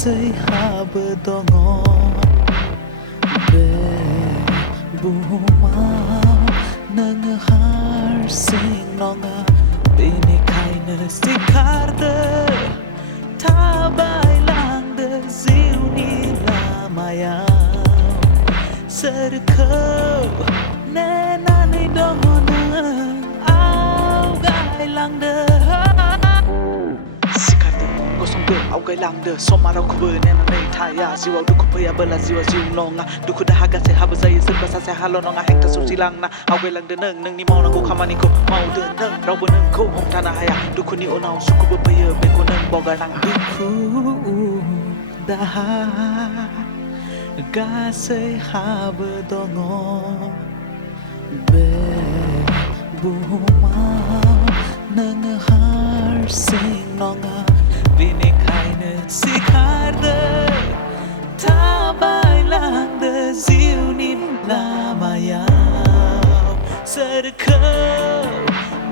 Gasai habedongo be buhumau nangahar sing nonga bini kaina sikarde tabai langde ziuni lamaya serkau nenani dongo nang au gai langde Augai langde somara kubu nena nei thaya jiwa duku paya bala jiwa jiu nonga duku dah haga se haba zai serba sa se halo nonga hekta susi langna augai langde neng ni mau naku kamani ko mau de neng rau bu neng ko hong tanah haya duku ni onau suku bu paya be ko neng boga nang duku dah ga se haba dongo be bu mau neng har sing nonga bini kaina sikarde tabai langde ziunin lamayau serkau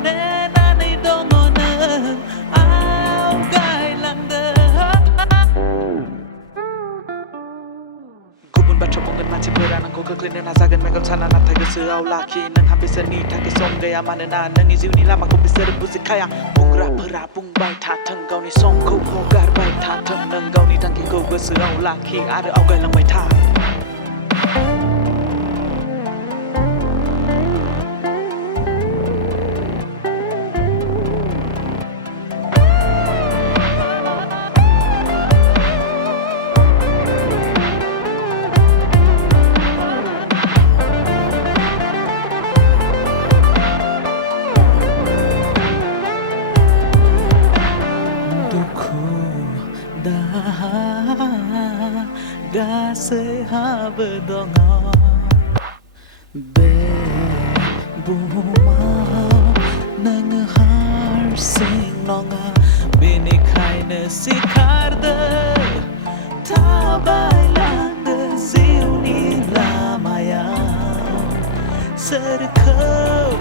nenani dongo nang au gai langde Gubun baca bungan manci berang ko keklinen nazagan megam sana natai geseau laki nang habis seni taki som gaya manena nang ziuni lama ko bisa rebuzik kaya bungra pera bung bai thatang gau ni song ko hogar bai thatang nang gau ni tangki ko geseau laki ada au gai lang bai tha Gasai habedongo be buhumau nangahar sing nonga bini kaina sikarde tabai langde ziuni lamayau serkau